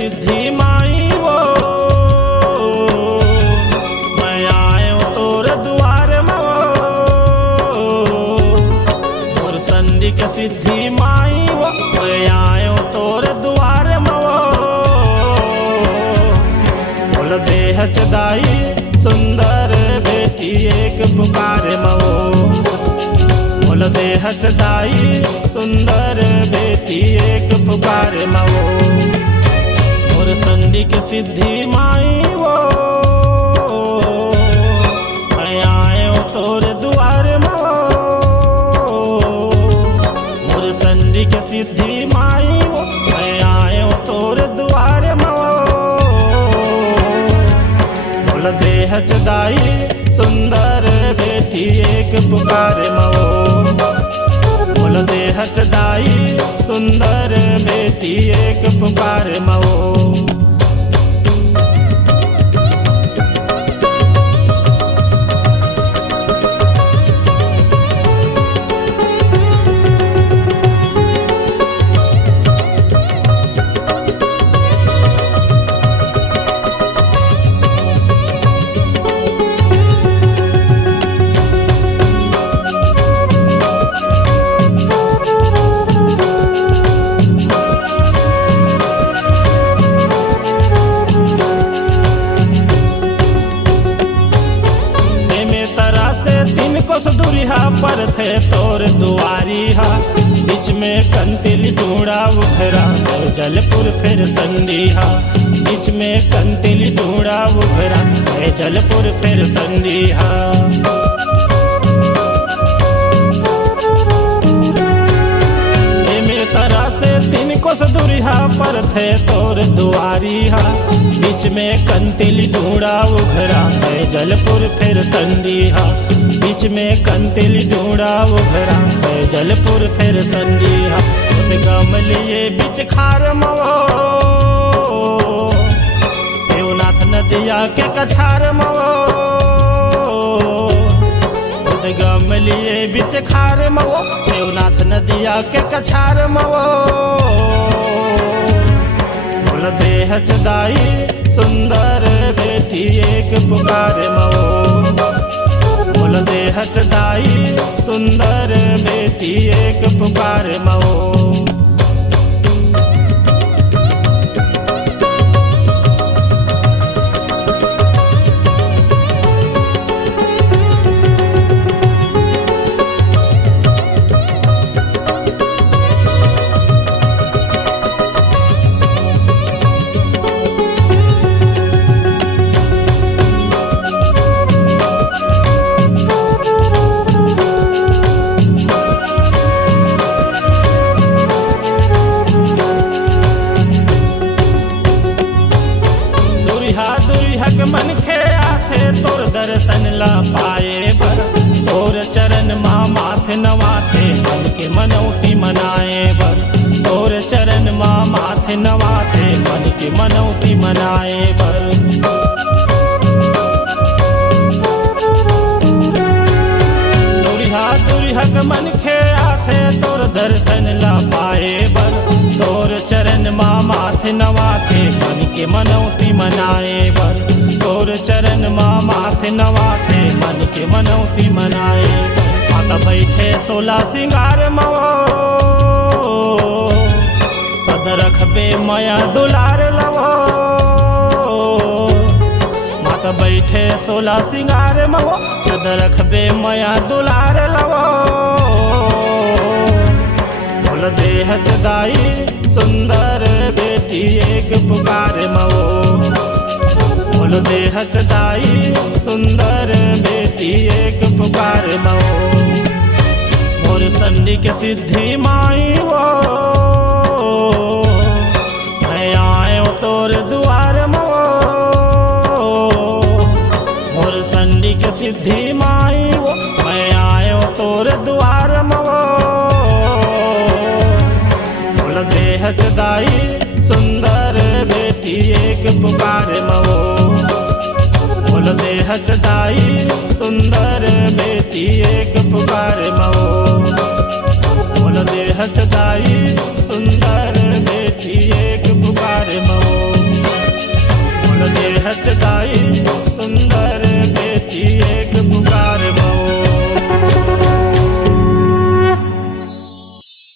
सिद्धि माई वो मैं आयो तोर द्वार में मोर संधि के सिद्धि माई वो मैं आयो तोर द्वार में बोल देह चदाई सुंदर बेटी एक पुकार मवो बोल देह चदाई सुंदर बेटी एक पुकार मवो मोर संधि के सिद्धि माई वो मैं आयो तोर द्वार में मोर संधि के सिद्धि माई वो मैं आयो तोर द्वार में बोल देह चदाई सुंदर बेटी एक पुकार मवो बोल देह चदाई सुंदर बेटी एक पुकार मवो दुरिहा पर थे तोर दुआरी हा बीच में कंतिल टूड़ा उभरा जलपुर फिर संडीहा बीच में कंतिल टूड़ा उभरा जलपुर फिर संडीहा तरह से तीन कोस दुरिहा पर थे तोर दुआरी हा बीच में कंतिल ढूंढा उभरा है जलपुर फिर संडीहा बीच में कंतिल ढूंढा उभरा है जलपुर फिर संडीहा गमलिए बीच खार मवो शिवनाथ नदिया के कछार मवो गमलिए बीच खार मवो शिवनाथ नदिया के कछार मवो बोल देह चदाई सुंदर बेटी एक पुकार मवो बोल देह चदाई सुंदर बेटी एक पुकार मवो मन खे आथे तोर दर्शन ला पाए बर तोर चरण माँ माथे नवाथे मन के मनौती मनाए बर तोर चरण माँ माथे नवाथे मन के मनौती मनाए बर दुरिहक मन खे आथे तोर दर्शन ला पाए बर तोर चरण माँ माथे नवाथे मन के मनौती मनाए बर तोर चरण माँ माथे नवाथे मन के मनौती मनाए माता बैठे 16 सिंगार मवो सद रखबे मया दुलार लवो माता बैठे 16 सिंगार मवो सद रखबे मया दुलार लवो बोल देह चदाई सुंदर बेटी एक पुकार मवो बोल देह चदाई सुंदर बेटी एक पुकार मवो मोर मोर संडी के सिद्धि माई वो मैं आयो तोर द्वार मो मोर संडी के सिद्धि माई वो मैं आयो तोर द्वार मो बोल देह दाई सुंदर बेटी एक पुकार मवो बोल देह दाई सुंदर बेटी एक पुकार मवो बोल देह दाई सुंदर बेटी एक पुकार मवो बोल देह दाई